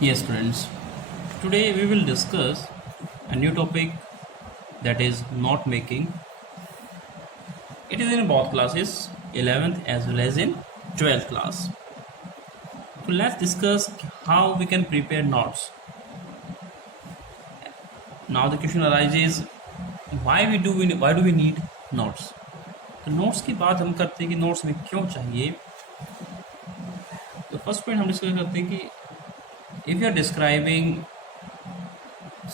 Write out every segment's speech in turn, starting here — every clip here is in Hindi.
Yes, students. Today we will discuss a new topic that is note making. It is in both classes, 11th as well as in 12th class. So let's discuss how we can prepare notes. Now the question arises, why do we need notes? तो नोट्स की बात हम करते हैं कि नोट्स में क्यों चाहिए. तो फर्स्ट पॉइंट हम डिस्कस करते हैं कि if you are describing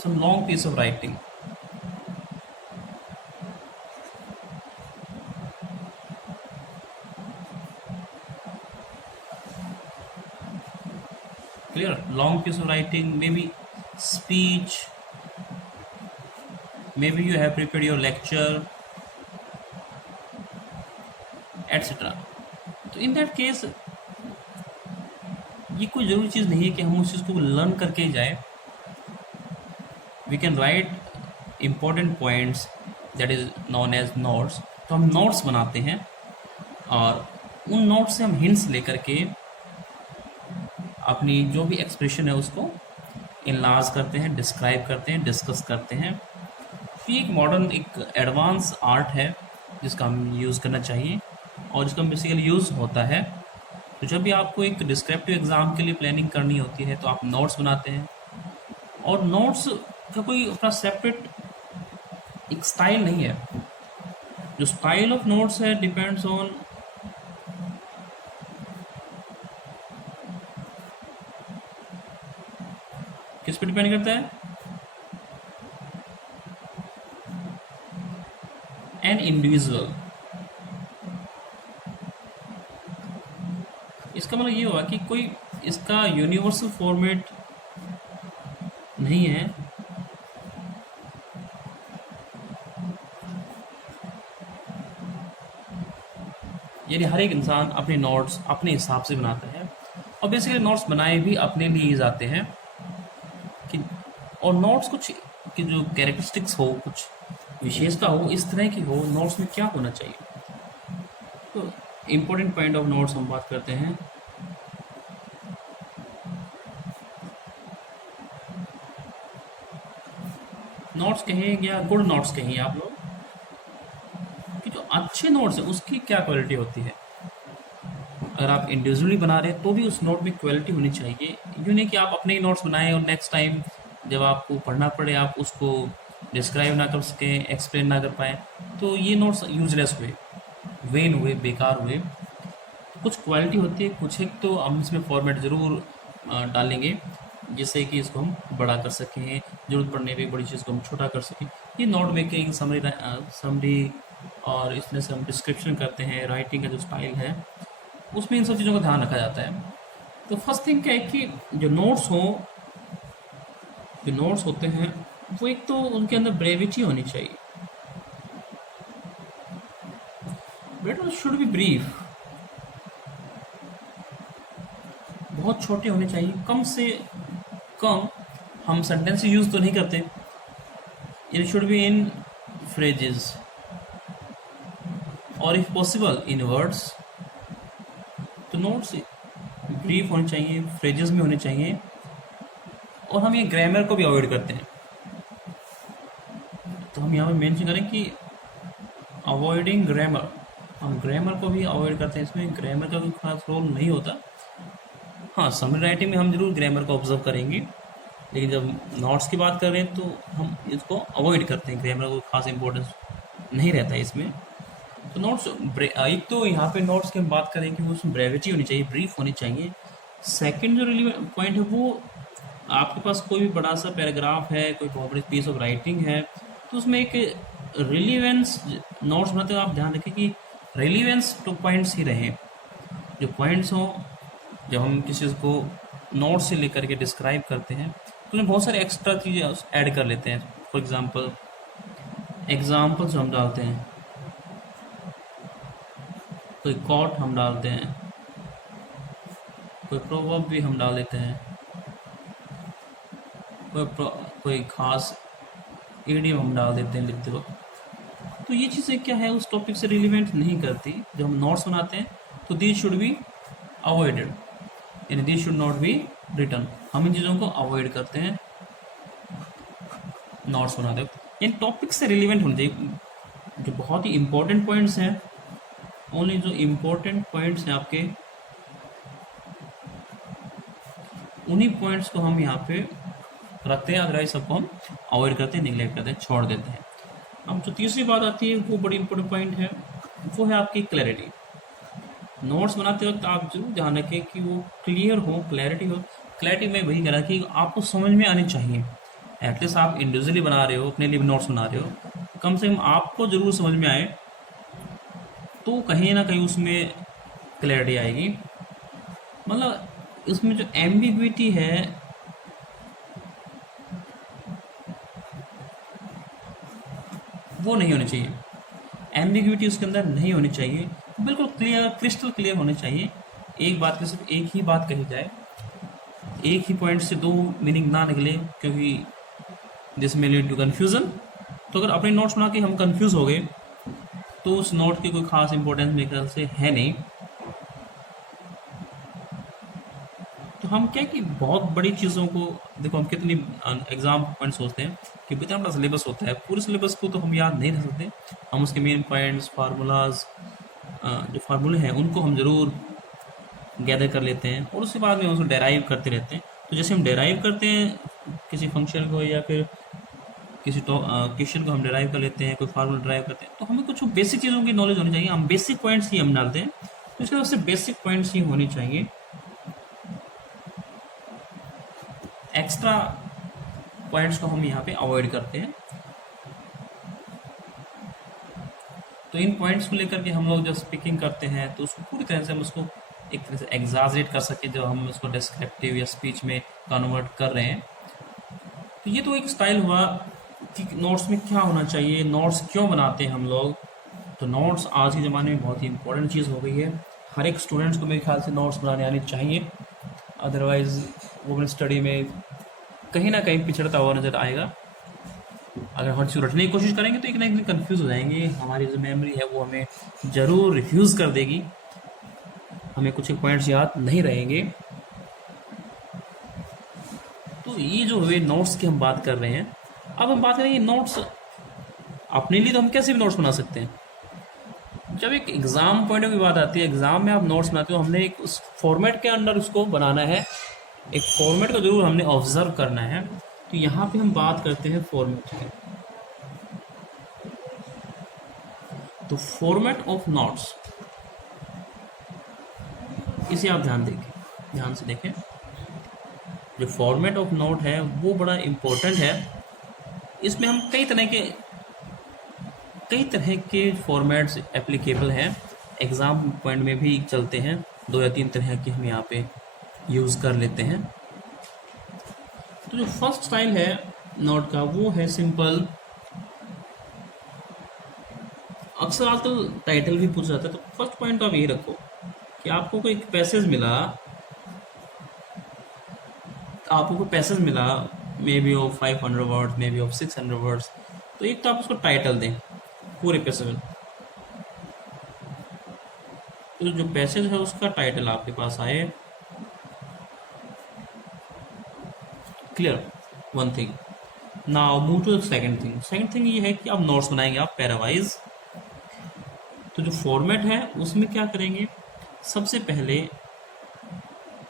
some long piece of writing, clear, long piece of writing, maybe speech, maybe you have prepared your lecture, etc. तो इन दैट केस ये कोई ज़रूरी चीज़ नहीं है कि हम उस चीज़ को लर्न करके ही जाए. We can write important points that is known as notes. तो हम नोट्स बनाते हैं और उन नोट्स से हम हिंट्स लेकर के अपनी जो भी एक्सप्रेशन है उसको इनलार्ज करते हैं, डिस्क्राइब करते हैं, डिस्कस करते हैं. तो ये एक मॉडर्न, एक एडवांस आर्ट है जिसका हम यूज़ करना चाहिए और जिसका बेसिकली यूज़ होता है. तो जब भी आपको एक डिस्क्रिप्टिव एग्ज़ाम के लिए प्लानिंग करनी होती है तो आप नोट्स बनाते हैं. और नोट्स का कोई अपना सेपरेट एक स्टाइल नहीं है. जो स्टाइल ऑफ नोट्स है डिपेंड्स ऑन किस पे डिपेंड करता है? An individual. इसका मतलब ये हुआ कि कोई इसका यूनिवर्सल फॉर्मेट नहीं है. यानी हर एक इंसान अपने नोट्स अपने हिसाब से बनाता है और बेसिकली नोट्स बनाए भी अपने लिए ही जाते हैं कि और नोट्स कुछ की जो कैरेक्टरिस्टिक्स हो, कुछ विशेषता हो, इस तरह की हो. नोट्स में क्या होना चाहिए? तो इम्पोर्टेंट पॉइंट ऑफ नोट्स हम बात करते हैं. नोट्स कहें या गुड नोट्स कहें आप लोग, कि जो अच्छे नोट्स हैं उसकी क्या क्वालिटी होती है. अगर आप इंडिविजुअली बना रहे हैं तो भी उस नोट में क्वालिटी होनी चाहिए. यूँ नहीं कि आप अपने ही नोट्स बनाएं और नेक्स्ट टाइम जब आपको पढ़ना पड़े आप उसको डिस्क्राइब ना कर सकें, एक्सप्लेन ना कर पाएँ, तो ये नोट्स यूजलेस हुए, वेन हुए, बेकार हुए. कुछ क्वालिटी होती है, कुछ एक तो हम इसमें फॉर्मेट ज़रूर डालेंगे जिससे कि इसको हम बड़ा कर सकें, ज़रूरत पड़ने पे बड़ी चीज़ को हम छोटा कर सकें. ये नोट मेकिंग, समरी और इसमें से हम डिस्क्रिप्शन करते हैं, राइटिंग का जो स्टाइल है उसमें इन सब चीज़ों का ध्यान रखा जाता है. तो फर्स्ट थिंग क्या है कि जो नोट्स होते हैं वो एक तो उनके अंदर ब्रेविटी होनी चाहिए. But should be brief. बहुत छोटे होने चाहिए, कम से कम. हम सेंटेंस यूज़ तो नहीं करते. It should be in phrases और इफ पॉसिबल इन वर्ड्स. तो नोट्स ब्रीफ होने चाहिए, फ्रेजेस में होने चाहिए. और हम ये ग्रामर को भी अवॉइड करते हैं. तो हम यहाँ पे मेंशन करें कि अवॉइडिंग ग्रामर. हम ग्रामर को भी अवॉइड करते हैं. इसमें ग्रामर का कोई खास रोल नहीं होता. हाँ, समरी राइटिंग में हम जरूर ग्रामर को ऑब्जर्व करेंगे, लेकिन जब नोट्स की बात कर रहे हैं तो हम इसको अवॉइड करते हैं. ग्रामर को खास इंपॉर्टेंस नहीं रहता है इसमें. तो नोट्स एक तो यहाँ पे नोट्स की हम बात करें कि उसमें ब्रेविटी होनी चाहिए, ब्रीफ होनी चाहिए. सेकंड जो रिलेवेंट पॉइंट है वो, आपके पास कोई भी बड़ा सा पैराग्राफ है, कोई बहुत पीस ऑफ राइटिंग है, तो उसमें एक रिलीवेंस. नोट्स बनाते हुए आप ध्यान रखें कि रिलीवेंस टू पॉइंट्स ही रहें. जो पॉइंट्स हों, जब हम किसी चीज़ को नोट से लेकर के डिस्क्राइब करते हैं तो उसमें बहुत सारे एक्स्ट्रा चीज़ें ऐड कर लेते हैं. फॉर एग्जाम्पल्स हम डालते हैं, कोई कोट हम डालते हैं, कोई प्रोवर्ब भी हम डाल देते हैं, कोई खास ईडियम हम डाल देते हैं लिखते वक्त. तो ये चीज़ें क्या है, उस टॉपिक से रिलेवेंट नहीं करती. जब हम नोट्स बनाते हैं तो दीज शुड बी अवॉइडेड. यानी this should not be return. हम इन चीज़ों को अवॉइड करते हैं नोट्स बनाते वक्त। इन टॉपिक से रिलेवेंट होने चाहिए, जो बहुत ही इंपॉर्टेंट पॉइंट्स हैं, ओनली जो इम्पोर्टेंट पॉइंट्स हैं आपके, उन्हीं पॉइंट्स को हम यहाँ पे रखते हैं, अदरवाइज सबको हम अवॉइड करते हैं, निगलेक्ट करते हैं, छोड़ देते हैं। अब जो तीसरी बात आती है वो बड़ी इंपॉर्टेंट पॉइंट है, वो है आपकी क्लैरिटी। नोट्स बनाते वक्त आप जरूर ध्यान रखें कि वो क्लियर हो, क्लैरिटी हो। क्लैरिटी में वही कह रहा कि आपको समझ में आनी चाहिए। एटलीस्ट आप इंडिविजुअली बना रहे हो, अपने लिए नोट्स बना रहे हो, कम से कम आपको जरूर समझ में आए, तो कहीं ना कहीं उसमें क्लैरिटी आएगी। मतलब इसमें जो एम्बिग्विटी है वो नहीं होनी चाहिए, एम्बिग्विटी उसके अंदर नहीं होनी चाहिए, बिल्कुल क्लियर, क्रिस्टल क्लियर होने चाहिए। एक बात की सिर्फ एक ही बात कही जाए, एक ही पॉइंट से दो मीनिंग ना निकले, क्योंकि this may lead to confusion. तो अगर अपने नोट्स बना के हम कंफ्यूज हो गए तो उस नोट की कोई खास इंपॉर्टेंस मेरे ख्याल से है नहीं। तो हम क्या कि बहुत बड़ी चीज़ों को देखो, हम कितनी एग्जाम पॉइंट सोचते हैं कि इतना बड़ा सिलेबस होता है, पूरे सिलेबस को तो हम याद नहीं रख सकते। हम उसके मेन पॉइंट्स, फार्मूलाज, जो फार्मूले हैं उनको हम ज़रूर गैदर कर लेते हैं और उसके बाद में उसको डेराइव करते रहते हैं। तो जैसे हम डेराइव करते हैं किसी फंक्शन को या फिर किसी क्वेश्चन को हम डेराइव कर लेते हैं, कोई फार्मूला डेराइव करते हैं, तो हमें कुछ बेसिक चीज़ों की नॉलेज होनी चाहिए। हम बेसिक पॉइंट्स ही हम डालते हैं, तो इसके सबसे बेसिक पॉइंट्स ही होनी चाहिए। एक्स्ट्रा पॉइंट्स को हम यहाँ पे अवॉइड करते हैं। तो इन पॉइंट्स को लेकर के हम लोग जब स्पीकिंग करते हैं तो उसको पूरी तरह से हम उसको एक तरह से एग्जाजरेट कर सके, जब हम उसको डिस्क्रिप्टिव या स्पीच में कन्वर्ट कर रहे हैं। तो ये तो एक स्टाइल हुआ कि नोट्स में क्या होना चाहिए, नोट्स क्यों बनाते हैं हम लोग। तो नोट्स आज के ज़माने में बहुत ही इंपॉर्टेंट चीज़ हो गई है। हर एक स्टूडेंट्स को मेरे ख्याल से नोट्स बनाने आनी चाहिए, अदरवाइज़ वो अपनी स्टडी में कहीं ना कहीं पिछड़ता हुआ नज़र आएगा। अगर हम चीज़ रटने की कोशिश करेंगे तो एक ना एक दिन कन्फ्यूज़ हो जाएंगे, हमारी जो मेमोरी है वो हमें ज़रूर रिफ्यूज़ कर देगी, हमें कुछ पॉइंट्स याद नहीं रहेंगे। तो ये जो हुए नोट्स की हम बात कर रहे हैं। अब हम बात करेंगे नोट्स अपने लिए, तो हम कैसे भी नोट्स बना सकते हैं। जब एक एग्ज़ाम पॉइंट की बात आती है, एग्ज़ाम में आप नोट्स बनाते हो, हमने एक उस फॉर्मेट के अंदर उसको बनाना है, एक फॉर्मेट को जरूर हमने ऑब्जर्व करना है। तो यहाँ पे हम बात करते हैं फॉर्मेट की। तो फॉर्मेट ऑफ नोट्स, इसे आप ध्यान से देखें। जो फॉर्मेट ऑफ नोट है वो बड़ा इम्पोर्टेंट है। इसमें हम कई तरह के फॉर्मेट्स एप्लीकेबल हैं, एग्ज़ाम पॉइंट में भी चलते हैं। 2 या 3 तरह के हम यहाँ पे यूज़ कर लेते हैं। तो जो फर्स्ट स्टाइल है नोट का वो है सिंपल। अक्सर आजकल टाइटल भी पूछा जाता है, तो फर्स्ट पॉइंट तो आप यही रखो कि आपको कोई पैसेज मिला, may be of 500 words, may be of 600 words. तो एक तो आप उसको टाइटल दें पूरे पैसेज में। तो जो पैसेज है उसका टाइटल आपके पास आए। Clear one thing. Now move to the second thing ये है कि आप नोट्स बनाएंगे आप पैरावाइज। तो जो फॉर्मेट है उसमें क्या करेंगे, सबसे पहले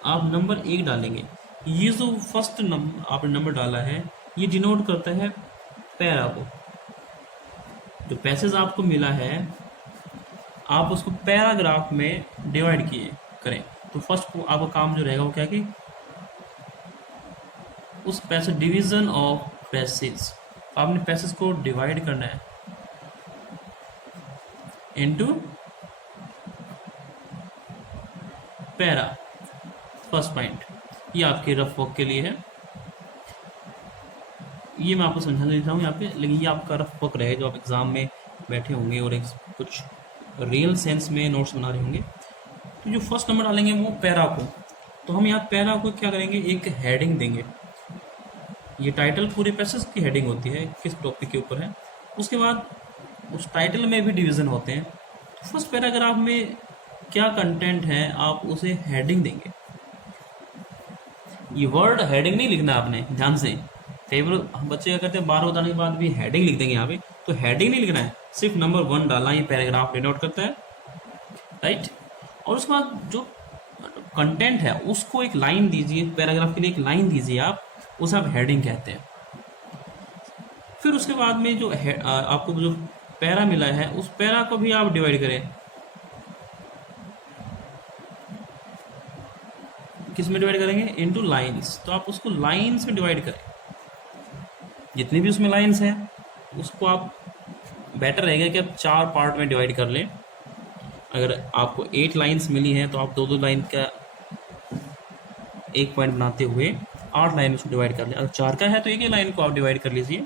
आप नंबर 1 डालेंगे। ये जो फर्स्ट नंबर आपने नंबर डाला है ये डिनोट करता है पैरा को। जो पैसेज आपको मिला है आप उसको पैराग्राफ में डिवाइड करें। तो फर्स्ट आपका काम जो रहेगा वो क्या कि उस पैसेज, डिवीजन ऑफ पैसेज, आपने पैसेज को डिवाइड करना है इनटू पैरा। फर्स्ट पॉइंट ये आपके रफ वर्क के लिए है, ये मैं आपको समझाने देता हूँ यहाँ पे, लेकिन ये आपका रफ वर्क रहे जो आप एग्जाम में बैठे होंगे और एक कुछ रियल सेंस में नोट्स बना रहे होंगे। तो जो फर्स्ट नंबर डालेंगे वो पैरा को, तो हम यहाँ पैरा को क्या करेंगे, एक हेडिंग देंगे। ये टाइटल पूरे पैसेज की हेडिंग होती है, किस टॉपिक के ऊपर है। उसके बाद उस टाइटल में भी डिवीज़न होते हैं। तो फर्स्ट पैराग्राफ में क्या कंटेंट है आप उसे हेडिंग देंगे। ये वर्ड हेडिंग नहीं लिखना आपने, ध्यान से। कई बार हम बच्चे क्या करते हैं, बार बताने के बाद भी हेडिंग लिख देंगे यहाँ पे, तो हेडिंग नहीं लिखना है, सिर्फ नंबर 1 डालना, ये पैराग्राफ डिनोट करता है, राइट। और उसके बाद जो कंटेंट है उसको एक लाइन दीजिए, पैराग्राफ के लिए एक लाइन दीजिए आप, उसे आप हेडिंग कहते हैं। फिर उसके बाद में जो आपको जो पैरा मिला है उस पैरा को भी आप डिवाइड करें, किस में डिवाइड करेंगे, इनटू लाइंस। तो आप उसको लाइंस में डिवाइड करें, जितनी भी उसमें लाइंस हैं उसको आप, बेटर रहेगा कि आप 4 पार्ट में डिवाइड कर लें। अगर आपको 8 लाइंस मिली हैं तो आप 2-2 लाइन का एक पॉइंट बनाते हुए 8 लाइन उसको डिवाइड कर लें। अगर 4 का है तो एक ही लाइन को आप डिवाइड कर लीजिए,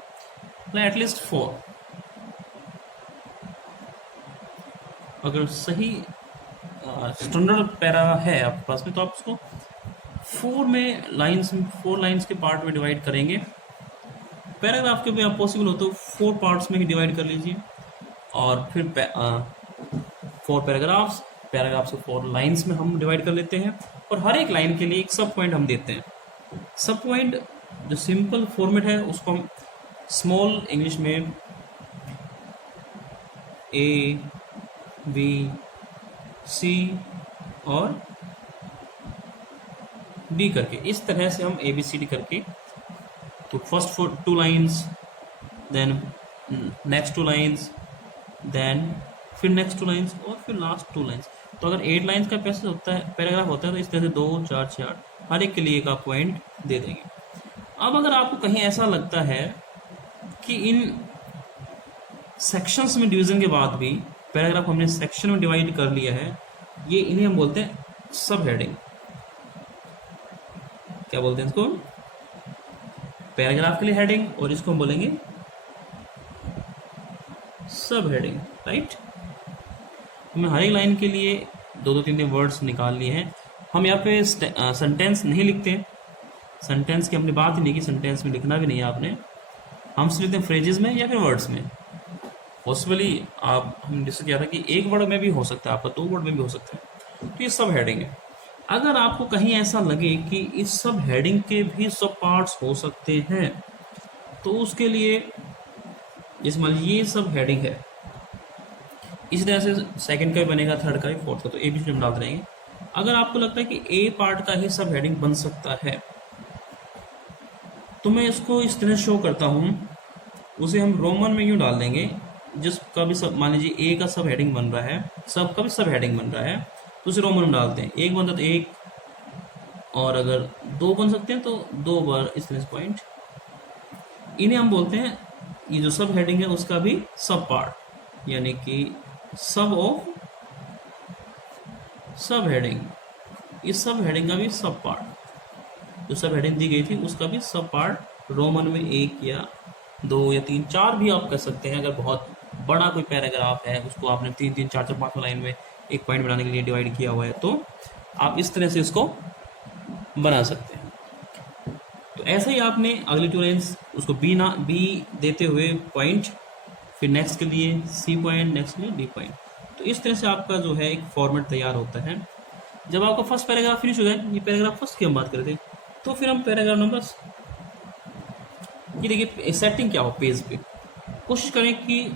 एटलीस्ट 4। अगर सही स्टैंडर्ड पैरा है आपके पास में तो आप उसको 4 लाइंस के पार्ट में डिवाइड करेंगे। पैराग्राफ के भी आप पॉसिबल हो तो 4 पार्ट्स में ही डिवाइड कर लीजिए, और फिर 4 पैराग्राफ्स को 4 लाइंस में हम डिवाइड कर लेते हैं, और हर एक लाइन के लिए एक सब पॉइंट हम देते हैं। सब पॉइंट जो सिंपल फॉर्मेट है उसको हम स्मॉल इंग्लिश में A, B, C और D करके, इस तरह से हम ABCD करके, तो first 2 lines, then next 2 lines, then फिर नेक्स्ट 2 लाइन्स, और फिर लास्ट 2 लाइन्स। तो अगर 8 लाइन्स का पैसेज होता है, पैराग्राफ होता है, तो इस तरह से 2, 4, 6, 8 हर एक के लिए एक आप पॉइंट दे देंगे। अब अगर आपको कहीं ऐसा लगता है कि इन सेक्शंस में डिवीजन के बाद भी पैराग्राफ हमने सेक्शन में डिवाइड कर लिया है, ये इन्हें हम बोलते हैं सब हेडिंग। क्या बोलते हैं इसको, पैराग्राफ के लिए हेडिंग, और इसको हम बोलेंगे सब हेडिंग, राइट। हमने हर एक लाइन के लिए 2-2, 3-3 वर्ड्स निकाल लिए हैं। हम यहाँ पे सेंटेंस नहीं लिखते, सेंटेंस की हमने बात ही नहीं की, सेंटेंस में लिखना भी नहीं है आपने, हम सिर्फ लिखते हैं फ्रेजेस में या फिर वर्ड्स में। पॉसिबली हमने डिस्कस किया था कि एक वर्ड में भी हो सकता है आपका, 2 वर्ड में भी हो सकता है, तो ये सब हेडिंग है। अगर आपको कहीं ऐसा लगे कि इस सब हेडिंग के भी सब पार्ट्स हो सकते हैं, तो उसके लिए, जैसे मान लीजिए ये सब हेडिंग है, इसी तरह से सेकंड का भी बनेगा, थर्ड का भी, फोर्थ का, तो ए बी सी हम डालते रहेंगे। अगर आपको लगता है कि ए पार्ट का ही सब हेडिंग बन सकता है, तो मैं इसको इस तरह शो करता हूँ, उसे हम रोमन में यूँ डाल देंगे, जिसका भी सब, मान लीजिए ए का सब हेडिंग बन रहा है, सब का भी सब हेडिंग बन रहा है, तो उसे रोमन में डालते हैं। एक बनता तो 1, और अगर 2 बन सकते हैं तो 2 बार इस तरह से पॉइंट। इन्हें हम बोलते हैं, ये जो सब हेडिंग है उसका भी सब पार्ट, यानी कि सब ऑफ सब हेडिंग, इस सब हेडिंग का भी सब पार्ट, जो सब हेडिंग दी गई थी उसका भी सब पार्ट रोमन में 1 या 2 या 3, 4 भी आप कर सकते हैं। अगर बहुत बड़ा कोई पैराग्राफ है, उसको आपने 3-3, 4-4, 5 लाइन में एक पॉइंट बनाने के लिए डिवाइड किया हुआ है, तो आप इस तरह से इसको बना सकते हैं। तो ऐसे ही आपने अगली 2 लाइन्स उसको बी देते हुए पॉइंट, फिर नेक्स्ट के लिए सी पॉइंट, नेक्स्ट के लिए डी पॉइंट। तो इस तरह से आपका जो है एक फॉर्मेट तैयार होता है। जब आपका फर्स्ट पैराग्राफ फिनिश हो जाए, ये पैराग्राफ फर्स्ट की हम बात करते हैं, तो फिर हम पैराग्राफ नंबर, ये देखिए सेटिंग क्या हो पेज पे, कोशिश करें कि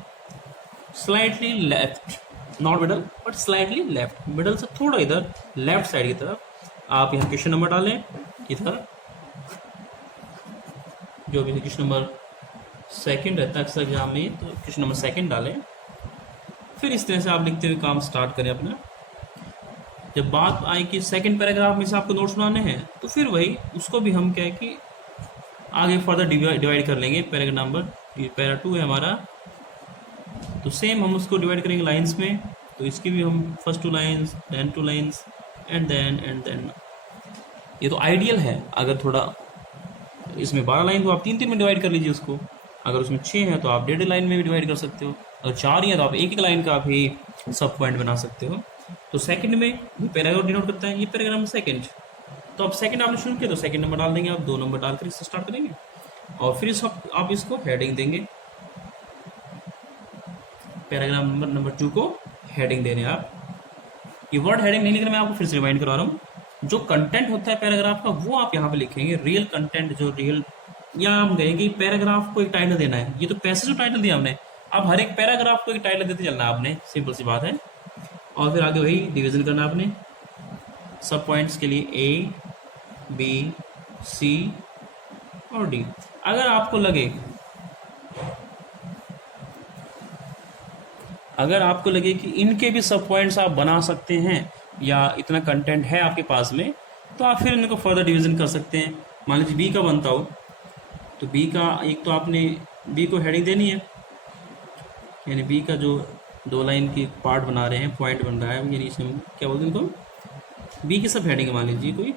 slightly left, not middle but slightly left, middle से थोड़ा इधर लेफ्ट साइड की तरफ आप यहाँ क्वेश्चन नंबर डालें, इधर जो भी क्वेश्चन नंबर 2 रहता है अक्सर एग्जाम में, तो क्वेश्चन नंबर 2 डालें। फिर इस तरह से आप लिखते हुए काम स्टार्ट करें अपना। जब बात आई कि सेकंड पैराग्राफ में से आपको नोट्स बनाने हैं, तो फिर वही उसको भी हम क्या है कि आगे फर्दर डिवाइड कर लेंगे। पैराग्राफ नंबर, ये पैरा 2 है हमारा, तो सेम हम उसको डिवाइड करेंगे लाइंस में। तो इसकी भी हम first 2 lines, then 2 lines, and then. ये तो आइडियल है। अगर थोड़ा इसमें 12 लाइन तो आप 3-3 में डिवाइड कर लीजिए उसको। अगर उसमें 6 है तो आप 1.5 लाइन में भी डिवाइड कर सकते हो। अगर 4 ही है तो आप 1-1 लाइन का भी सब पॉइंट बना सकते हो। तो सेकंड में ये पैराग्राफ डिनोट करता है, ये पैराग्राफ में सेकंड। तो अब सेकंड आपने शुरू किया तो सेकंड नंबर डाल देंगे आप, 2 नंबर डालकर इससे स्टार्ट करेंगे, और फिर आप इसको हेडिंग देंगे। पैराग्राफ नंबर 2 को हेडिंग देने आप। ये वर्ड हेडिंग नहीं लिखना, मैं आपको फिर से रिमाइंड करवा रहा हूँ। जो कंटेंट होता है पैराग्राफ का वो आप यहाँ पे लिखेंगे, रियल कंटेंट जो रियल, या हम कहेंगे पैराग्राफ को एक टाइटल देना है, ये तो पैसेज को टाइटल दिया हमने, अब हर एक पैराग्राफ को एक टाइटल देते चलना आपने, सिंपल सी बात है। और फिर आगे वही डिवीजन करना आपने सब पॉइंट्स के लिए, ए बी सी और डी। अगर आपको लगे कि इनके भी सब पॉइंट्स आप बना सकते हैं या इतना कंटेंट है आपके पास में, तो आप फिर इनको फर्दर डिवीजन कर सकते हैं। मान लीजिए बी का बनता हो तो बी का एक तो आपने बी को हेडिंग देनी है, यानी बी का जो 2 लाइन की पार्ट बना रहे हैं, पॉइंट बन रहा है, यानी इसे हम क्या बोलते हैं इनको, बी की सब हेडिंग मान लीजिए कोई,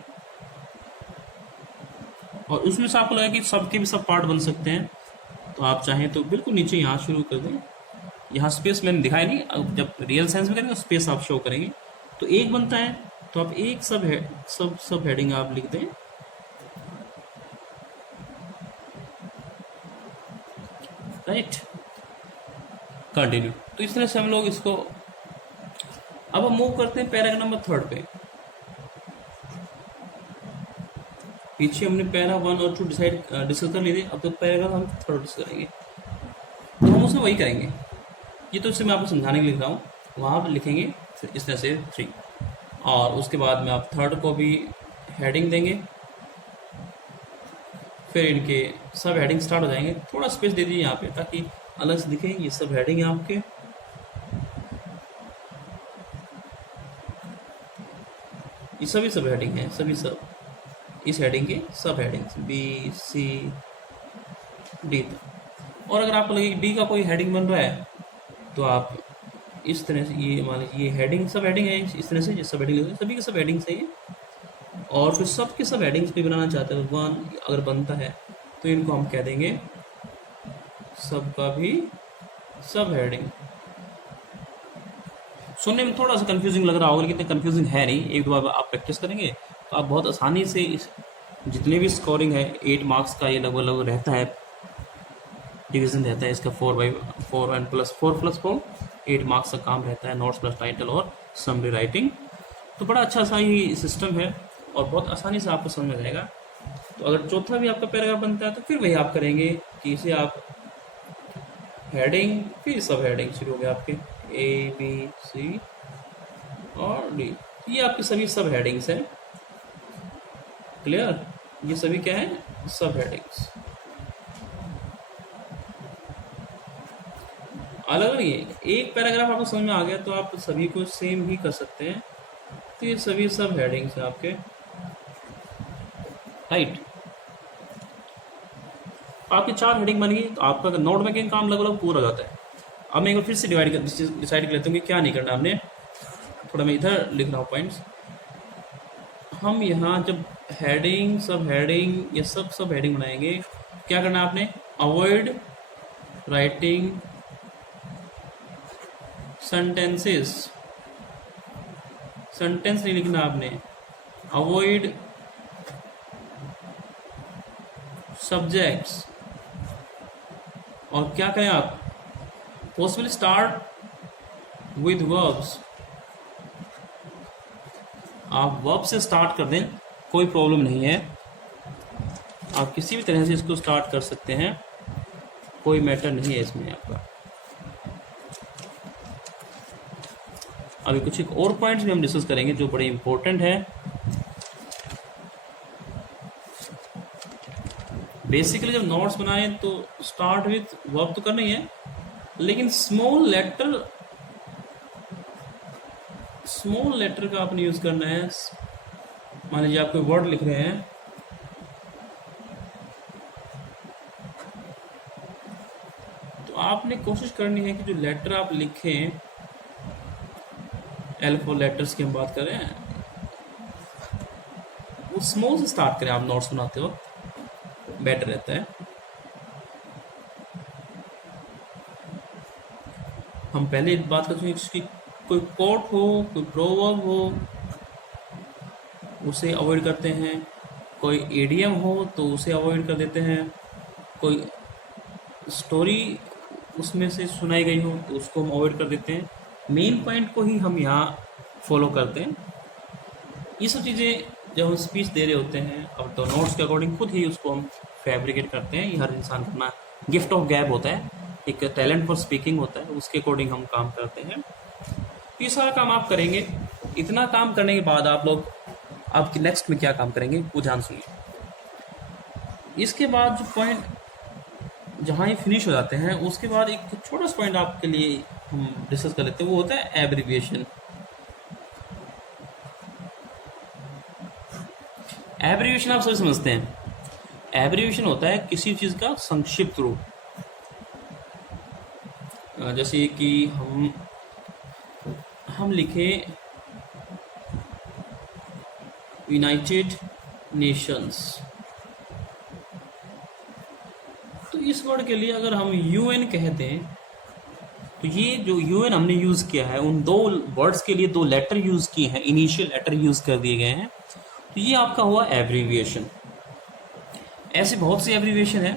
और उसमें से आपको लगा कि सबके भी सब पार्ट बन सकते हैं, तो आप चाहें तो बिल्कुल नीचे यहाँ शुरू कर दें। यहाँ स्पेस मैंने दिखाया नहीं, अब जब रियल सेंस में करेंगे तो स्पेस आप शो करेंगे। तो एक बनता है तो आप एक सब हेडिंग आप लिख दें, राइट, कंटिन्यू। तो इस तरह से हम लोग इसको, अब हम मूव करते हैं पैराग्राफ नंबर 3 पे। पीछे हमने पैरा 1 और 2 डिस्कस कर लिए थे, अब तो पैराग्राफ हम 3 डिस्कस करेंगे, तो हम उसमें वही करेंगे। ये तो इससे मैं आपको समझाने के लिए लिख रहा हूँ, वहाँ पर लिखेंगे इस तरह से 3, और उसके बाद में आप 3 को भी हेडिंग देंगे, फिर इनके सब हेडिंग स्टार्ट हो जाएंगे। थोड़ा स्पेस दे दीजिए यहाँ पे ताकि अलग से दिखे, ये सब हेडिंग है आपके, ये सभी सब हेडिंग है, सभी सब इस हेडिंग के सब हेडिंग्स बी सी डी तक। और अगर आपको लगे कि डी का कोई हेडिंग बन रहा है तो आप इस तरह से, ये मान लीजिए ये हेडिंग सब हेडिंग है, इस तरह से ये सब हेडिंग, सभी के सब हेडिंग सही है। और फिर सब के सब हेडिंग्स भी बनाना चाहते हैं, 1 अगर बनता है तो इनको हम कह देंगे सबका भी सब हेडिंग। सुनने में थोड़ा सा कंफ्यूजिंग लग रहा होगा, लेकिन इतना कंफ्यूजिंग है नहीं, एक दो बार आप प्रैक्टिस करेंगे तो आप बहुत आसानी से इस जितने भी स्कोरिंग है 8 मार्क्स का ये लगभग रहता है, डिवीजन रहता है इसका 4/4 एंड +4 8 मार्क्स का काम रहता है, नोट्स प्लस टाइटल और समरी राइटिंग। तो बड़ा अच्छा सा ये सिस्टम है और बहुत आसानी से आपको समझ में आएगा। तो अगर चौथा भी आपका पैराग्राफ बनता है तो फिर वही आप करेंगे कि इसे आप हेडिंग फिर सब हेडिंग शुरू हो गए आपके ए बी सी और डी, ये आपके सभी सब हेडिंग्स हैं, क्लियर, ये सभी क्या है सब हेडिंग्स। अलग अलग ये एक पैराग्राफ आपको समझ में आ गया तो आप सभी को सेम भी कर सकते हैं, तो ये सभी सब हेडिंग्स हैं आपके, राइट। आपकी 4 हेडिंग बन गई तो आपका नोट मेकिंग काम लगभग पूरा हो जाता है। अब मैं एक बार फिर से डिसाइड कर लेता हूँ कि क्या नहीं करना आपने, थोड़ा मैं इधर लिख रहा हूँ पॉइंट्स। हम यहाँ जब हेडिंग सब हेडिंग ये सब हेडिंग बनाएंगे, क्या करना है आपने, अवॉइड राइटिंग सेंटेंसेस, सेंटेंस नहीं लिखना आपने, अवॉइड सब्जेक्ट्स, और क्या करें आप, पॉसिबली स्टार्ट विद वर्ब्स, आप वर्ब से स्टार्ट कर दें, कोई प्रॉब्लम नहीं है, आप किसी भी तरह से इसको स्टार्ट कर सकते हैं, कोई मैटर नहीं है इसमें आपका। अभी कुछ एक और पॉइंट्स भी हम डिस्कस करेंगे जो बड़े इंपॉर्टेंट है। बेसिकली जब नोट्स बनाए तो स्टार्ट विथ वर्ब तो करना ही है, लेकिन स्मॉल लेटर का आपने यूज करना है। मान लीजिए आप कोई वर्ड लिख रहे हैं, तो आपने कोशिश करनी है कि जो लेटर आप लिखें, L4 लेटर्स की हम बात कर रहे हैं, वो स्मॉल से स्टार्ट करें। आप नोट्स बनाते हो बेटर रहता है। हम पहले बात करते हैं कि कोई कोट हो, कोई प्रोवर्ब हो, उसे अवॉइड करते हैं, कोई एडियम हो तो उसे अवॉइड कर देते हैं, कोई स्टोरी उसमें से सुनाई गई हो तो उसको हम अवॉइड कर देते हैं। मेन पॉइंट को ही हम यहाँ फॉलो करते हैं। ये सब चीज़ें जब हम स्पीच दे रहे होते हैं अब तो नोट्स के अकॉर्डिंग खुद ही उसको हम फैब्रिकेट करते हैं। ये हर इंसान का अपना गिफ्ट ऑफ गैब होता है, एक टैलेंट फॉर स्पीकिंग होता है, उसके अकॉर्डिंग हम काम करते हैं। तो ये सारा काम आप करेंगे। इतना काम करने के बाद आप लोग आपकी नेक्स्ट में क्या काम करेंगे वो ध्यान सुनिए। इसके बाद जो पॉइंट जहाँ ये फिनिश हो जाते हैं उसके बाद एक छोटा सा पॉइंट आपके लिए हम डिस्कस कर लेते हैं, वो होता है एब्रिविएशन। एब्रिविएशन आप सभी समझते हैं, एब्रिविएशन होता है किसी चीज का संक्षिप्त रूप। जैसे कि हम लिखे यूनाइटेड नेशंस, तो इस वर्ड के लिए अगर हम यूएन कह दें तो ये जो यूएन हमने यूज किया है उन दो वर्ड्स के लिए दो लेटर यूज किए हैं, इनिशियल लेटर यूज कर दिए गए हैं, तो ये आपका हुआ एब्रीविएशन। ऐसे बहुत से एब्रीविएशन है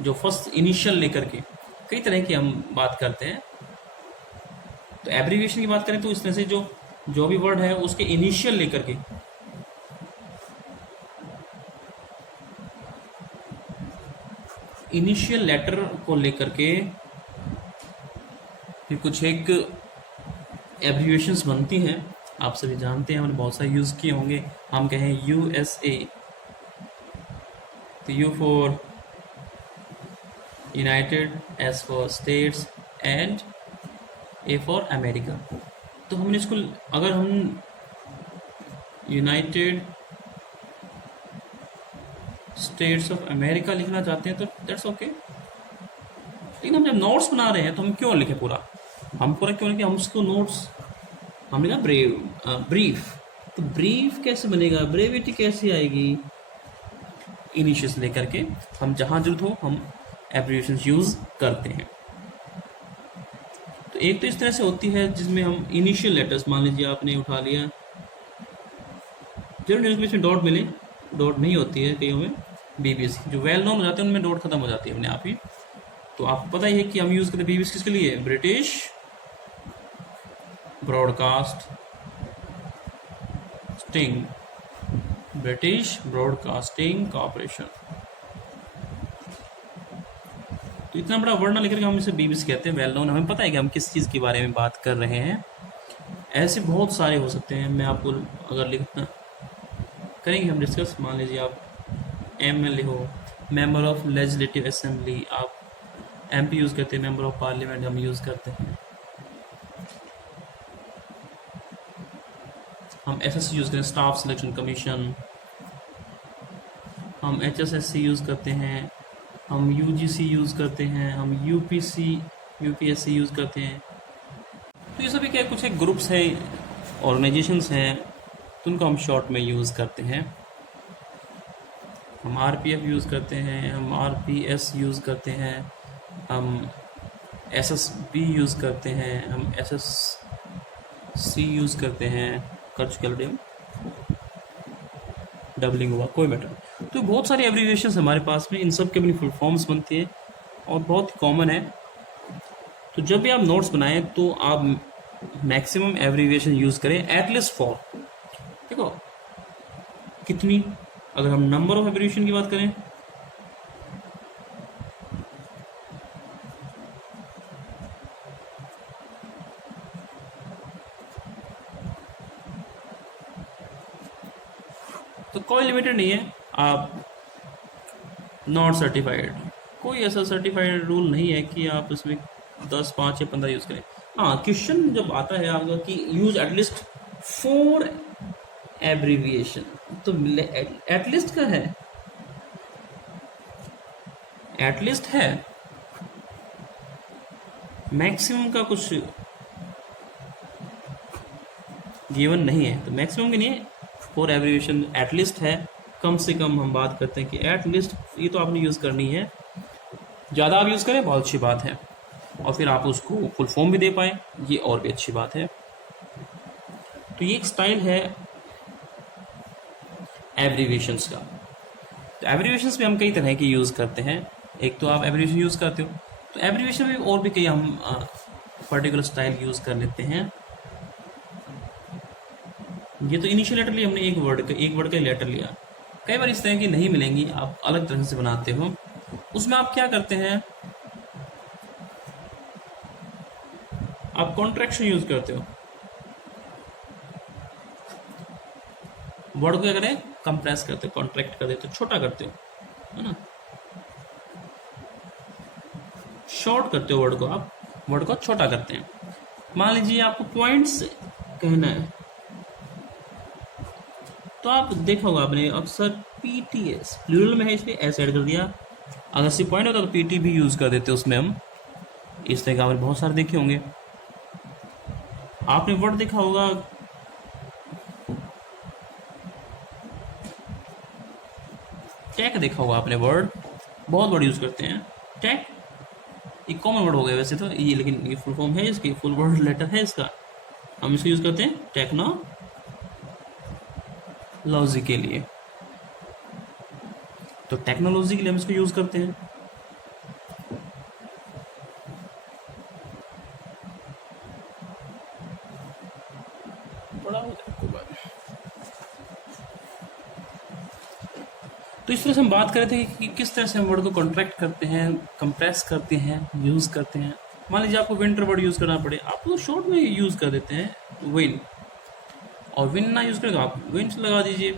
जो फर्स्ट इनिशियल लेकर के कई तरह की हम बात करते हैं। तो एब्रीविएशन की बात करें तो इस तरह से जो भी वर्ड है उसके इनिशियल लेकर के इनिशियल लेटर को लेकर के फिर कुछ एक एब्रीविएशंस बनती हैं। आप सभी जानते हैं, हमने बहुत सारे यूज किए होंगे। हम कहें यूएसए तो you for United, S for states and A for America. तो हमने इसको अगर हम यूनाइटेड स्टेट्स ऑफ अमेरिका लिखना चाहते हैं तो दैट्स ओके। लेकिन हम जब नोट्स बना रहे हैं तो हम क्यों लिखे पूरा, हम पूरा क्यों लिखे, हम उसको नोट्स हमने कहा ब्रीफ। तो ब्रीफ कैसे बनेगा, ब्रेविटी कैसे आएगी, इनिशियल्स लेकर के हम जहां जरूरत हो हम एब्रिविएशंस यूज करते हैं। तो एक तो इस तरह से होती है जिसमें हम इनिशियल लेटर्स, मान लीजिए आपने उठा लिया, जरूर न्यूज में इसमें डॉट मिले, डॉट नहीं होती है कईयों में, बीबीसी जो वेल नोन हो जाते हैं उनमें डॉट खत्म हो जाती है अपने आप ही। तो आपको पता ही है कि हम यूज करते हैं बीबीसी किसके लिए, British broadcast sting, British broadcasting corporation. तो इतना बड़ा वर्ड ना लेकर के हम इसे बीबीसी कहते हैं, वेल नोन, हमें पता है कि हम किस चीज़ के बारे में बात कर रहे हैं। ऐसे बहुत सारे हो सकते हैं, मैं आपको अगर लिखना करेंगे हम डिस्कस, मान लीजिए आप एमएलए हो, मेंबर ऑफ लेजिस्लेटिव असेंबली, आप एमपी यूज़ करते हैं, मेंबर ऑफ पार्लियामेंट हम यूज़ करते हैं, हम एसएससी यूज़ करते हैं, स्टाफ सिलेक्शन कमीशन, हम एचएसएससी यूज़ करते हैं, हम यूजीसी यूज़ करते हैं, हम यूपीएससी यूज़ करते हैं। तो ये सभी क्या कुछ एक ग्रुप्स हैं, ऑर्गेनाइजेशंस हैं, तो उनको हम शॉर्ट में यूज़ करते हैं। हम आरपीएफ यूज़ करते हैं, हम आरपीएस यूज़ करते हैं, हम एसएसबी यूज़ करते हैं, हम एसएससी यूज़ करते हैं, कर चुके ऑलरेडी हम, डबलिंग हुआ, कोई मैटर। तो बहुत सारे एब्रीविएशंस हमारे पास में, इन सब के अपनी फुल फॉर्म्स बनती है और बहुत कॉमन है। तो जब भी आप नोट्स बनाएं तो आप मैक्सिमम एब्रीविएशन यूज़ करें, एटलीस्ट फॉर, देखो कितनी, अगर हम नंबर ऑफ एब्रीविएशन की बात करें तो कोई लिमिटेड नहीं है। आप नॉट सर्टिफाइड, कोई ऐसा सर्टिफाइड रूल नहीं है कि आप इसमें 10, 5 या 15 यूज़ करें। हाँ, क्वेश्चन जब आता है आपका कि यूज एटलीस्ट 4 एब्रीविएशन, तो एटलीस्ट का है, एटलीस्ट है, मैक्सिमम का कुछ गिवन नहीं है, तो मैक्सिमम के नहीं, 4 एब्रीविएशन एटलीस्ट है। कम से कम हम बात करते हैं कि एटलीस्ट ये तो आपने यूज़ करनी है, ज़्यादा आप यूज़ करें बहुत अच्छी बात है, और फिर आप उसको फुल फॉर्म भी दे पाए, ये और भी अच्छी बात है। तो ये एक स्टाइल है एब्रीविएशंस का। तो एब्रीविएशंस में हम कई तरह की यूज़ करते हैं। एक तो आप एब्रीविएशन यूज़ करते हो, तो एब्रीविएशन में और भी कई हम पर्टिकुलर स्टाइल यूज़ कर लेते हैं। ये तो इनिशियल लेटर लिया हमने, एक वर्ड का लेटर लिया। कई बार इस तरह की नहीं मिलेंगी, आप अलग तरह से बनाते हो। उसमें आप क्या करते हैं, आप कॉन्ट्रैक्शन यूज करते हो। वर्ड को क्या करें, कंप्रेस करते हो, कॉन्ट्रैक्ट कर देते हो, छोटा करते हो, है ना, शॉर्ट करते हो वर्ड को, आप वर्ड को छोटा करते हैं। मान लीजिए आपको पॉइंट्स कहना है, तो आप देखा होगा आपने अक्सर पीटीएस प्लूरल में है इसलिए एस ऐड कर दिया। अगर सिर्फ पॉइंट होता तो पीटी भी यूज कर देते उसमें हम। इस तरह के आपने बहुत सारे देखे होंगे। आपने वर्ड देखा होगा टैग, देखा होगा आपने वर्ड, बहुत वर्ड यूज करते हैं। टैग एक कॉमन वर्ड हो गया वैसे तो ये, लेकिन ये फुल फॉर्म है इसकी, फुल वर्ड लेटर है इसका। हम इसको यूज करते हैं टेक्नोलॉजी के लिए, तो टेक्नोलॉजी के लिए हम इसको यूज करते हैं। बड़ा हो जाए कोई बात नहीं। तो इस तरह से हम बात कर रहे थे कि किस तरह से हम वर्ड को कॉन्ट्रैक्ट करते हैं, कंप्रेस करते हैं, यूज करते हैं। मान लीजिए आपको विंटर वर्ड यूज करना पड़े, आप तो शॉर्ट में यूज कर देते हैं विन, और विन ना यूज करेगा आप विंड्स लगा दीजिए,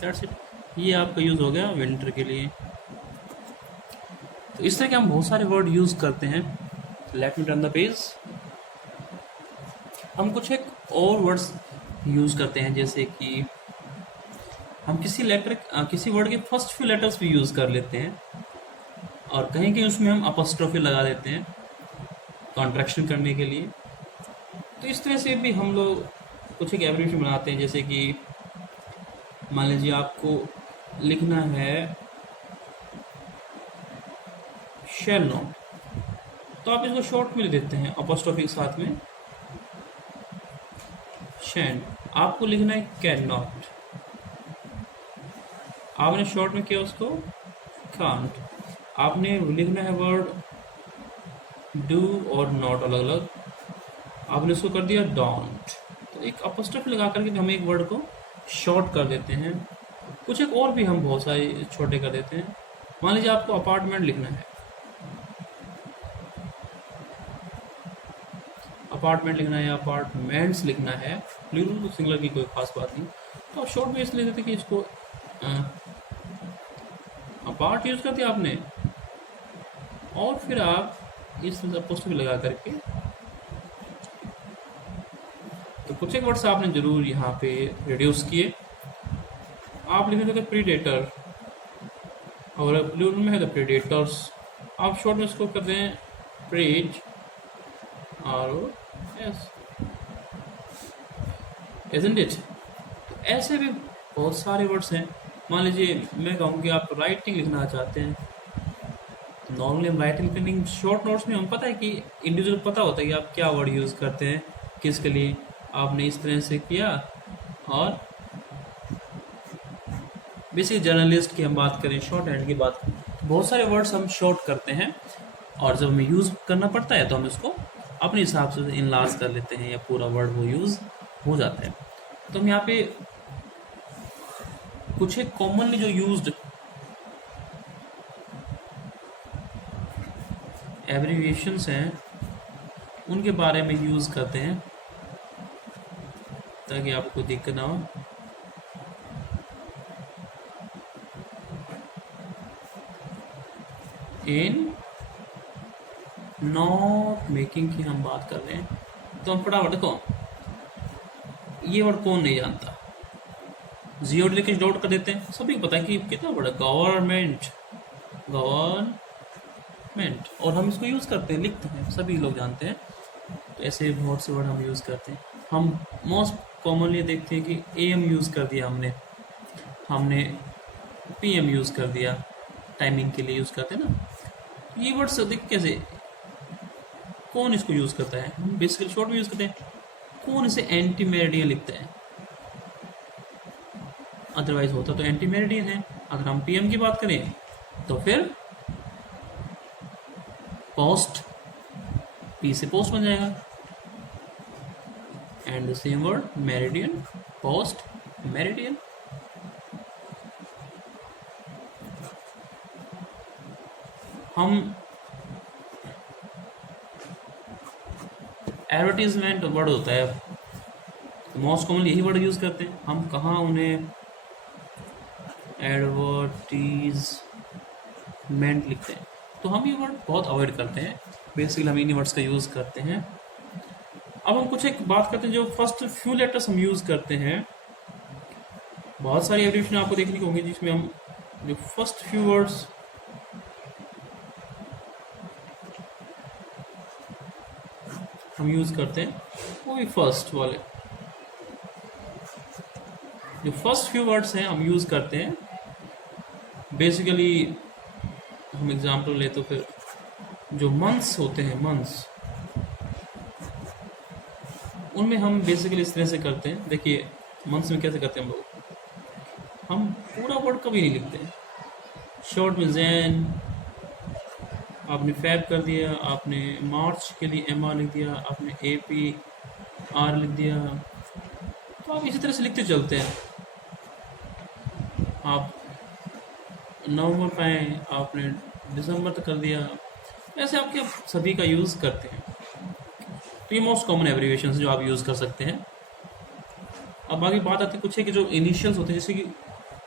दैट्स इट। ये आपका यूज हो गया विंटर के लिए। तो इस तरह के हम बहुत सारे वर्ड यूज करते हैं। Let me turn the page. हम कुछ एक और वर्ड्स यूज करते हैं, जैसे कि हम किसी वर्ड के फर्स्ट फ्यू लेटर्स भी यूज कर लेते हैं, और कहीं कहीं उसमें हम अपॉस्ट्रोफी लगा देते हैं कॉन्ट्रैक्शन करने के लिए। तो इस तरह से भी हम लोग कुछ एक एब्रिविएशन बनाते हैं। जैसे कि मान लीजिए आपको लिखना है शेल नॉट, तो आप इसको शॉर्ट में लिख देते हैं अपॉस्ट्रोफी के साथ में शैन। आपको लिखना है कैन नॉट, आपने शॉर्ट में किया उसको कांट। आपने लिखना है वर्ड डू और नॉट अलग अलग, आपने उसको कर दिया डोंट। तो एक अपॉस्ट्रोफी लगा करके हम एक वर्ड को शॉर्ट कर देते हैं। कुछ एक और भी हम बहुत सारे छोटे कर देते हैं। मान लीजिए आपको अपार्टमेंट लिखना है, अपार्टमेंट लिखना है या अपार्टमेंट्स लिखना है, प्लूरल तो सिंगुलर की कोई खास बात नहीं, तो आप शॉर्ट में इसलिए देते कि इसको अपार्ट यूज कर दिया आपने, और फिर आप इस अपोस्ट्रोफी लगा करके, तो कुछ एक वर्ड्स आपने जरूर यहाँ पे रिड्यूस किए। आप लिखेंगे तो प्रीडेटर, और प्लूरल में है तो प्रीडेटर्स। आप शॉर्ट में इसको करते हैं प्रेज, और यस इजंट इट। तो ऐसे भी बहुत सारे वर्ड्स हैं। मान लीजिए मैं कहूँ कि आप राइटिंग लिखना चाहते हैं, नॉर्मली हम राइटिंग शॉर्ट नोट्स में हम पता है कि इंडिविजुअल पता होता है कि आप क्या वर्ड यूज़ करते हैं किसके लिए। आपने इस तरह से किया, और बेसिक जर्नलिस्ट की हम बात करें, शॉर्ट हैंड की बात करें, तो बहुत सारे वर्ड्स हम शॉर्ट करते हैं, और जब हमें यूज़ करना पड़ता है तो हम इसको अपने हिसाब से इनलार्ज कर लेते हैं, या पूरा वर्ड वो यूज़ हो जाता है। तो हम यहाँ पे कुछ एक कॉमनली जो यूज्ड एब्रीविएशंस हैं उनके बारे में यूज़ करते हैं, ताकि आपको दिक्कत ना हो। इन नॉट मेकिंग की हम बात कर रहे हैं, तो हम फटाफट देखो, ये वर्ड कौन नहीं जानता, जीरो लेके डॉट कर देते हैं, सभी को पता है कि कितना वर्ड है गवर्नमेंट, गवर्नमेंट, और हम इसको यूज़ करते हैं, लिखते हैं, सभी लोग जानते हैं। तो ऐसे बहुत से वर्ड हम यूज़ करते हैं। हम मोस्ट कॉमनली देखते हैं कि एम यूज़ कर दिया हमने पीएम यूज़ कर दिया, टाइमिंग के लिए यूज़ करते हैं ना। ये वर्ड्स देख कैसे, कौन इसको यूज़ करता है, हम बेसिकली शॉर्ट में यूज़ करते हैं। कौन इसे एंटी मेरिडियन लिखता है, अदरवाइज होता तो एंटी मेरिडियन है। अगर हम पीएम की बात करें तो फिर पोस्ट, पी से पोस्ट बन जाएगा, and the same word meridian post meridian, हम एडवर्टीजमेंट वर्ड होता है, मोस्ट कॉमन यही वर्ड यूज़ करते हैं। हम कहाँ उन्हें एडवर्टीजमेंट लिखते हैं, तो हम ये वर्ड बहुत अवॉइड करते हैं। बेसिकली हम इन वर्ड्स का यूज़ करते हैं। अब हम कुछ एक बात करते हैं जो फर्स्ट फ्यू लेटर्स हम यूज़ करते हैं। बहुत सारी एब्रिविएशन आपको देखने को होंगी जिसमें हम जो फर्स्ट फ्यू वर्ड्स हम यूज़ करते हैं वो भी फर्स्ट वाले, जो फर्स्ट फ्यू वर्ड्स हैं हम यूज़ करते हैं। बेसिकली हम एग्जांपल ले तो फिर जो मंथ्स होते हैं, मंथ्स, उनमें हम बेसिकली इस तरह से करते हैं। देखिए मंथ्स में कैसे करते हैं हम लोग, हम पूरा वर्ड कभी नहीं लिखते हैं। शॉर्ट में जैन, आपने फैब कर दिया, आपने मार्च के लिए एम आर लिख दिया, आपने ए पी आर लिख दिया, तो आप इसी तरह से लिखते चलते हैं। आप नवंबर पे आए, आपने दिसंबर तक कर दिया, ऐसे आपके सभी का यूज़ करते हैं। तो ये मोस्ट कॉमन एब्रीविएशन जो आप यूज़ कर सकते हैं। अब आगे बात आती है कुछ है कि जो इनिशियल्स होते हैं, जैसे कि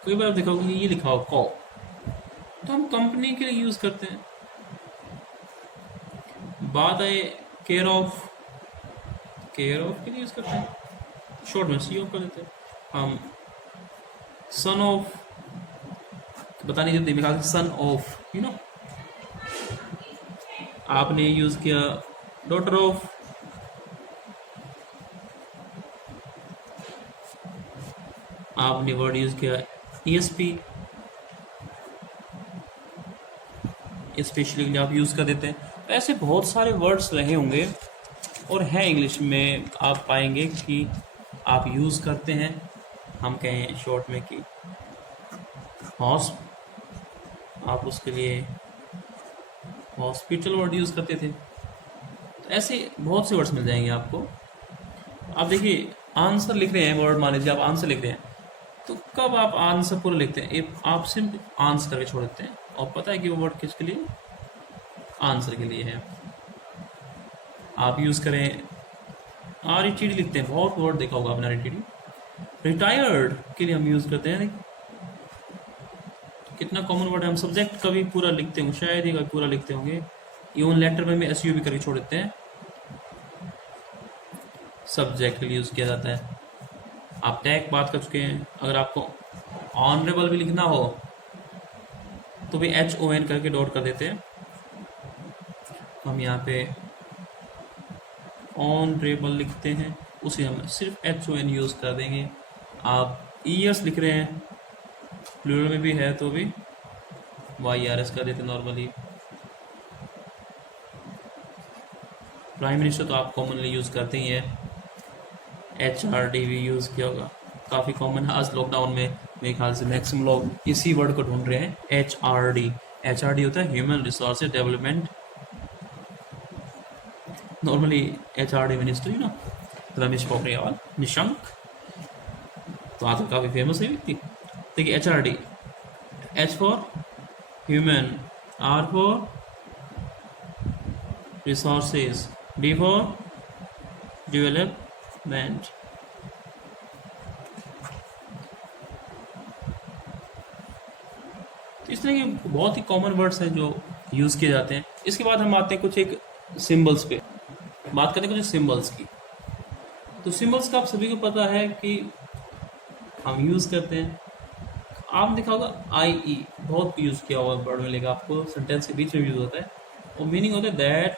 कई बार देखा होगा ये लिखा हो कॉ, तो हम कंपनी के लिए यूज़ करते हैं। बात आए केयर ऑफ, केयर ऑफ के लिए यूज़ करते हैं, शॉर्ट में सी ऑफ कर देते हैं। हम सन ऑफ, बता नहीं देते मेरे सन ऑफ, यू नो, आपने यूज़ किया डॉटर ऑफ, आपने वर्ड यूज़ किया ESP, स्पेशली आप यूज़ कर देते हैं। तो ऐसे बहुत सारे वर्ड्स रहे होंगे और है इंग्लिश में, आप पाएंगे कि आप यूज़ करते हैं। हम कहें शॉर्ट में कि हॉस, आप उसके लिए हॉस्पिटल वर्ड यूज़ करते थे। तो ऐसे बहुत से वर्ड्स मिल जाएंगे आपको। आप देखिए आंसर लिख रहे हैं, वर्ड मान लीजिए आप आंसर लिख रहे हैं, तो कब आप आंसर पूरा लिखते हैं, आप सिर्फ आंसर करके छोड़ देते हैं और पता है कि वो वर्ड किसके लिए, आंसर के लिए है। आप यूज़ करें RETD लिखते हैं, बहुत वर्ड देखा होगा आपने RETD। रिटायर्ड के लिए हम यूज़ करते हैं, कितना कॉमन वर्ड है। हम सब्जेक्ट कभी पूरा लिखते होंगे, शायद ही कभी पूरा लिखते होंगे। इवन लेटर में SU भी करके छोड़ देते हैं, सब्जेक्ट के लिए यूज़ किया जाता है। आप टैग बात कर चुके हैं। अगर आपको ऑनरेबल भी लिखना हो तो भी HON करके डॉट कर देते हैं। तो हम यहाँ पे ऑनरेबल लिखते हैं, उसे हम सिर्फ HON यूज़ कर देंगे। आप ईयर्स लिख रहे हैं, प्लूरल में भी है तो भी YRS कर देते नॉर्मली। प्राइम मिनिस्टर तो आप कॉमनली यूज़ करते ही हैं। HRD भी यूज़ किया होगा, काफ़ी कॉमन है। आज लॉकडाउन में मेरे ख्याल से मैक्सिमम लोग इसी वर्ड को ढूंढ रहे हैं, HRD होता है human resources development. Normally HRD minister ना रमेश पोखरियाल निशंक, तो आज काफ़ी फेमस है व्यक्ति। देखिए HRD, H for human, R for resources, D for development. तो इस तरह के बहुत ही कॉमन वर्ड्स हैं जो यूज़ किए जाते हैं। इसके बाद हम आते हैं कुछ एक सिंबल्स पे, बात करते हैं कुछ सिंबल्स की। तो सिंबल्स का आप सभी को पता है कि हम यूज़ करते हैं। आपने देखा होगा IE, बहुत यूज़ किया हुआ वर्ड मिलेगा आपको, सेंटेंस के बीच में यूज़ होता है और मीनिंग होता है दैट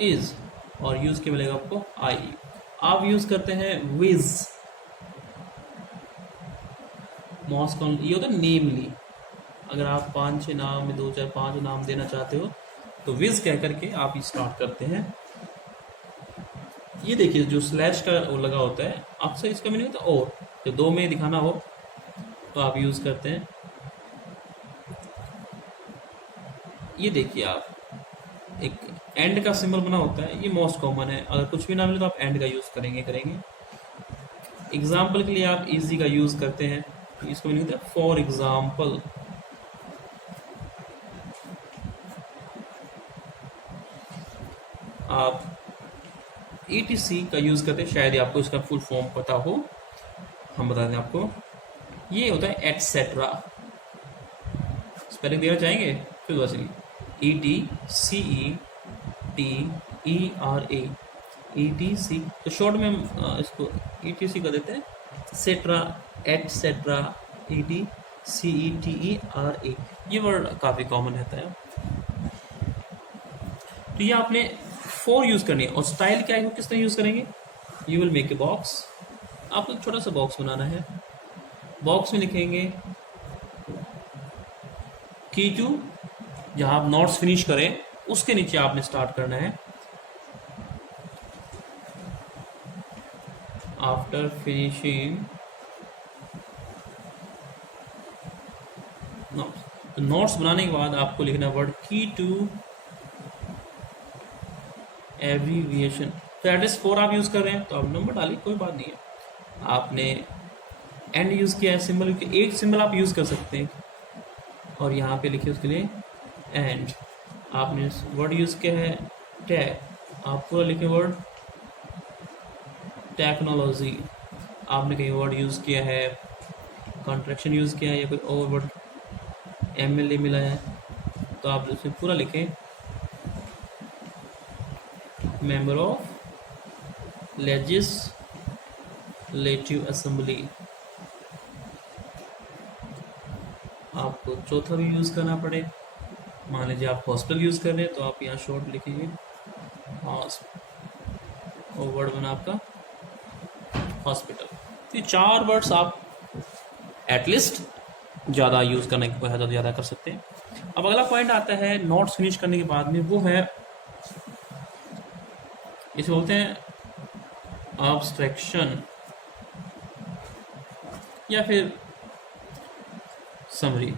इज, और यूज़ के मिलेगा आपको IE। आप यूज़ करते हैं विज, मोस्ट ये होता है नेमली। अगर आप 5-6 नाम में 2 4 5 नाम देना चाहते हो तो विज कह करके आप स्टार्ट करते हैं। ये देखिए जो स्लैश का वो लगा होता है, अक्सर इसका मीनिंग होता है और, जो 2 में दिखाना हो तो आप यूज़ करते हैं। ये देखिए आप एक एंड का सिंबल बना होता है, ये मोस्ट कॉमन है। अगर कुछ भी ना मिले तो आप एंड का यूज़ करेंगे। एग्जाम्पल के लिए आप इजी का यूज करते हैं, इसको लिखते हैं फॉर एग्जाम्पल। आप ETC का यूज करते हैं, शायद आपको इसका फुल फॉर्म पता हो, हम बता दें आपको। ये होता है एटसेट्रा। स्पेलिंग देना चाहेंगे फिर बस ETCETERA, ETC। तो शॉर्ट में हम इसको ETC कर देते हैं, सेट्रा, एटसेट्रा, ETCETERA। ये वर्ड काफ़ी कॉमन रहता है। तो ये आपने फॉर यूज करनी है। और स्टाइल क्या है, किस तरह यूज करेंगे? You will make a box. आपको एक छोटा सा बॉक्स बनाना है। बॉक्स में लिखेंगे की टू, जहां आप नोट्स फिनिश करें उसके नीचे आपने स्टार्ट करना है। आफ्टर फिनिशिंग नोट्स, तो नोट्स बनाने के बाद आपको लिखना वर्ड की टू एब्रीविएशन। तो एड्रेस 4 आप यूज कर रहे हैं तो आप नंबर डालिए, कोई बात नहीं है। आपने एंड यूज किया है, सिंबल, एक सिंबल आप यूज कर सकते हैं और यहाँ पे लिखिए उसके लिए एंड। आपने वर्ड यूज किया है टैग, आप पूरा लिखे वर्ड टेक्नोलॉजी। आपने कहीं वर्ड यूज किया है, कॉन्ट्रैक्शन यूज किया है या कोई और वर्ड MLA मिला है तो आप उसमें पूरा लिखें मेंबर ऑफ लेजिस्लेटिव असेंबली। आपको चौथा भी यूज करना पड़े, मान लीजिए आप हॉस्पिटल यूज कर रहे हैं तो आप यहाँ शॉर्ट लिखिए और वर्ड बना आपका हॉस्पिटल। तो ये 4 वर्ड्स आप एटलीस्ट ज़्यादा यूज करने की कोई हद ज़्यादा कर सकते हैं। अब अगला पॉइंट आता है नोट्स फिनिश करने के बाद में, वो है इसे बोलते हैं अब्स्ट्रैक्शन या फिर समरी।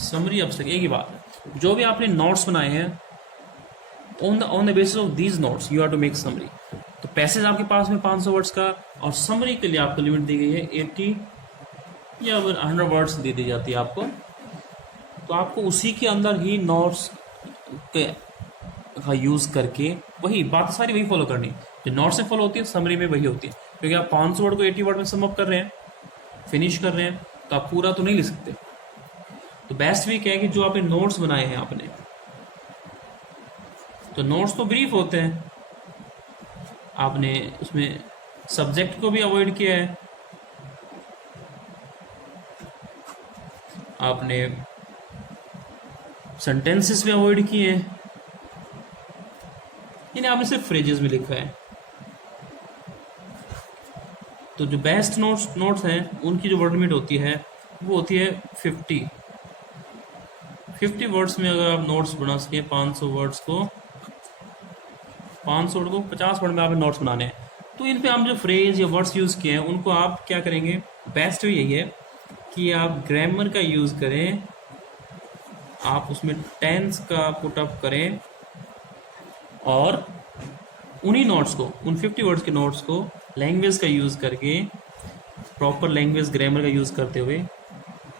समरी अब्स्ट्रैक्ट एक ही बात है। जो भी आपने नोट्स बनाए हैं on the basis of these notes you have to make summary. तो पैसेज आपके पास में 500 वर्ड्स का और समरी के लिए आपको लिमिट दी गई है 80 या 100 वर्ड्स दे दी जाती है आपको। तो आपको उसी के अंदर ही नोट्स का यूज करके वही बात सारी वही फॉलो करनी, जो नोट्स में फॉलो होती है समरी में वही होती है। क्योंकि आप 500 वर्ड को 80 वर्ड में सम अप कर रहे हैं, फिनिश कर रहे हैं, तो आप पूरा तो नहीं लिख सकते। तो बेस्ट वे क्या है कि जो आपने नोट्स बनाए हैं आपने, तो नोट्स तो ब्रीफ होते हैं, आपने उसमें सब्जेक्ट को भी अवॉइड किया है, आपने सेंटेंसेस भी अवॉइड किए हैं, यानी आपने सिर्फ फ्रेजेस में लिखा है। तो जो बेस्ट नोट्स हैं उनकी जो वर्ड लिमिट होती है वो होती है 50 वर्ड्स में। अगर आप नोट्स बना सके 500 वर्ड्स को 50 वर्ड में आपने नोट्स बनाने हैं, तो इन पे हम जो फ्रेज या वर्ड्स यूज़ किए हैं उनको आप क्या करेंगे, बेस्ट वे यही है कि आप ग्रामर का यूज़ करें, आप उसमें टेंस का पुटअप करें और उन्हीं नोट्स को, उन 50 वर्ड्स के नोट्स को लैंग्वेज का यूज़ करके, प्रॉपर लैंग्वेज ग्रामर का यूज़ करते हुए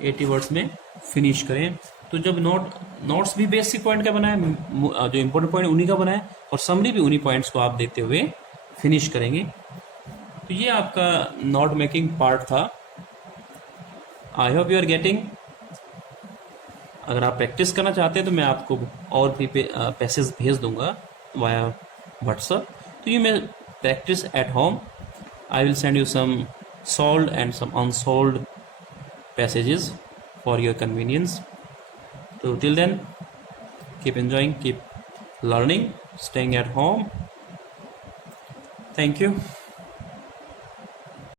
80 वर्ड्स में फिनिश करें। तो जब नोट्स भी बेसिक पॉइंट का बनाए, जो इंपॉर्टेंट पॉइंट उन्हीं का बनाए और समरी भी उन्हीं पॉइंट्स को आप देते हुए फिनिश करेंगे। तो ये आपका नोट मेकिंग पार्ट था। I hope you are getting. अगर आप प्रैक्टिस करना चाहते हैं तो मैं आपको और भी पैसेज भेज दूंगा वाया व्हाट्सएप, तो you may practice at home. I will send you some solved and some unsolved passages for your convenience. So till then, keep enjoying, keep learning, staying at home. Thank you.